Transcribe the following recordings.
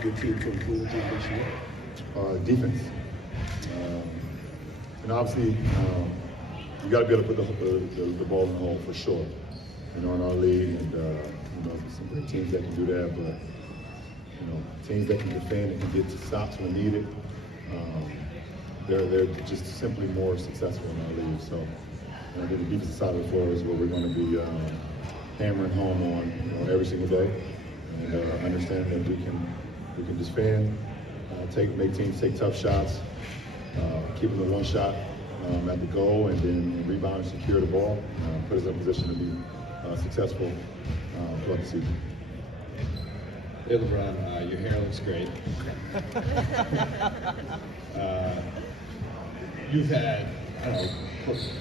expect your team to improve this year? Defense. And obviously, you got to be able to put the ball in the hole for sure. In our league, and some great teams that can do that, but teams that can defend and can get to stops when needed, they're just simply more successful in our league. So I think the defensive side of the floor is what we're going to be hammering home on every single day, and understanding that we can defend, make teams take tough shots, keep them to one shot at the goal, and then rebound and secure the ball, put us in a position to be successful throughout the season. Hey LeBron, your hair looks great. You've had,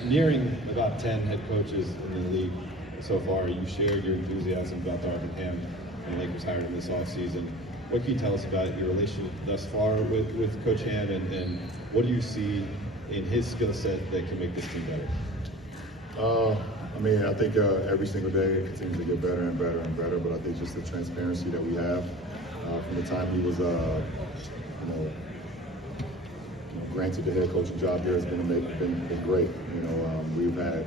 nearing about 10 head coaches in the league so far. You shared your enthusiasm about Darvin Ham when the Lakers hired him this offseason. What can you tell us about your relationship thus far with Coach Ham, and what do you see in his skill set that can make this team better? I think every single day it continues to get better and better and better, but I think just the transparency that we have from the time he was, granted the head coaching job here has been great. We've had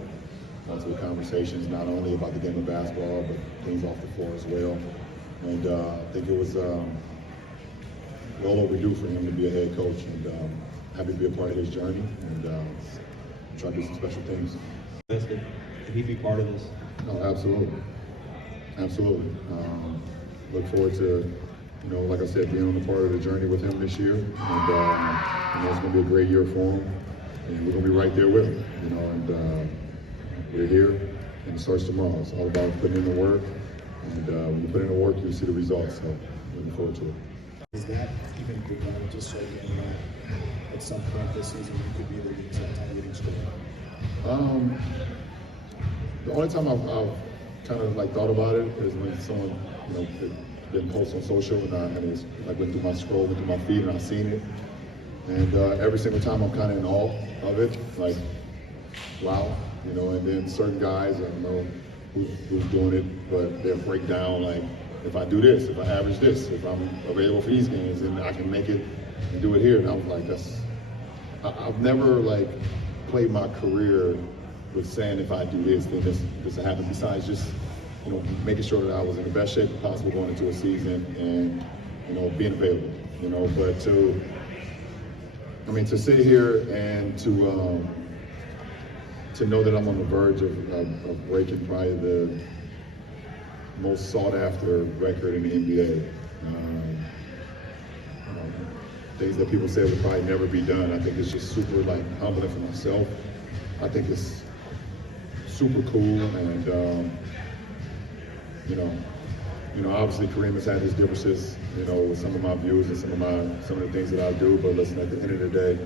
multiple conversations, not only about the game of basketball, but things off the floor as well. And I think it was well overdue for him to be a head coach, and happy to be a part of his journey and try to do some special things. Can he be part of this? No, absolutely. Look forward to, like I said, being on the part of the journey with him this year, and it's going to be a great year for him, and we're going to be right there with him. And we're here, and it starts tomorrow. It's all about putting in the work, and when you put in the work, you see the results. So, looking forward to it. Is that even begun, just so again, at some point this season you could be the league's all-time leading scorer? The only time I've kind of thought about it is when someone didn't post on social, and it's went through my scroll, went through my feed, and I've seen it. And every single time I'm kind of in awe of it, wow, and then certain guys, I don't know who's doing it, but they'll break down if I do this, if I average this, if I'm available for these games, then I can make it and do it here. And I was like, I've never played my career with saying if I do this, then this will happen, besides just making sure that I was in the best shape possible going into a season and being available. But to sit here and to know that I'm on the verge of breaking probably the most sought after record in the NBA. Things that people say will probably never be done. I think it's just super humbling for myself. I think it's super cool, and obviously Kareem has had his differences, with some of my views and some of the things that I do. But listen, at the end of the day,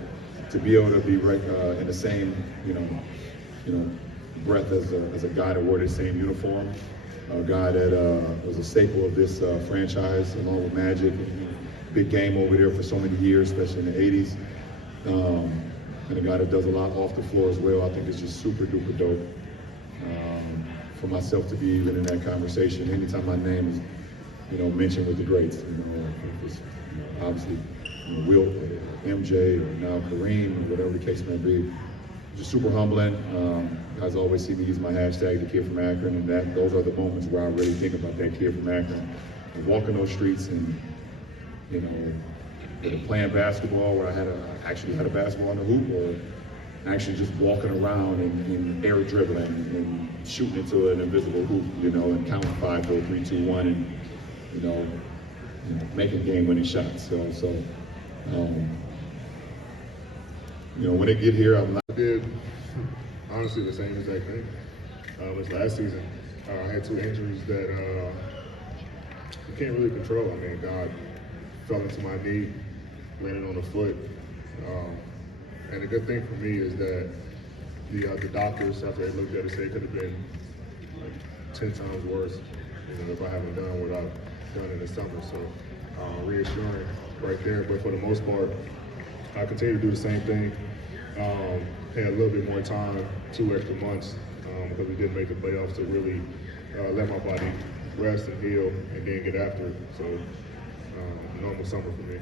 to be able to be in the same, breath as a guy that wore the same uniform, a guy that was a staple of this franchise, along with Magic, big game over there for so many years, especially in the '80s, and a guy that does a lot off the floor as well. I think it's just super duper dope for myself to be even in that conversation. Anytime my name is, mentioned with the greats, obviously, Wilt, MJ, or now Kareem, or whatever the case may be. Just super humbling. Guys always see me use my hashtag, the kid from Akron, and those are the moments where I really think about that kid from Akron. And walking those streets and, whether playing basketball where I actually had a basketball on the hoop, or actually just walking around and air dribbling and shooting into an invisible hoop, and counting 5, 4, 3, 2, 1, and making game-winning shots. So when they get here, I did honestly the same exact thing. This last season, I had 2 injuries that you can't really control. God fell into my knee, landed on the foot. And the good thing for me is that the doctors, after they looked at it, said it could have been 10 times worse, if I haven't done what I've done in the summer. So reassuring right there. But for the most part, I continue to do the same thing. Had a little bit more time, 2 extra months, because we didn't make the playoffs, to really let my body rest and heal and then get after it. So normal summer for me.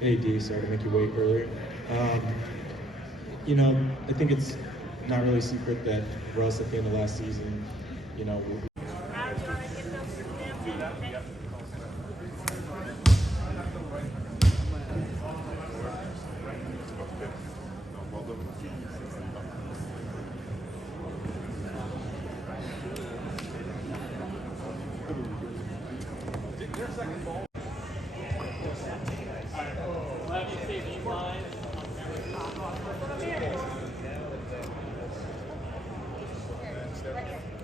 Hey D, sorry to make you wait earlier. You know, I think it's not really a secret that Russ at the end of last season, you know, Right here.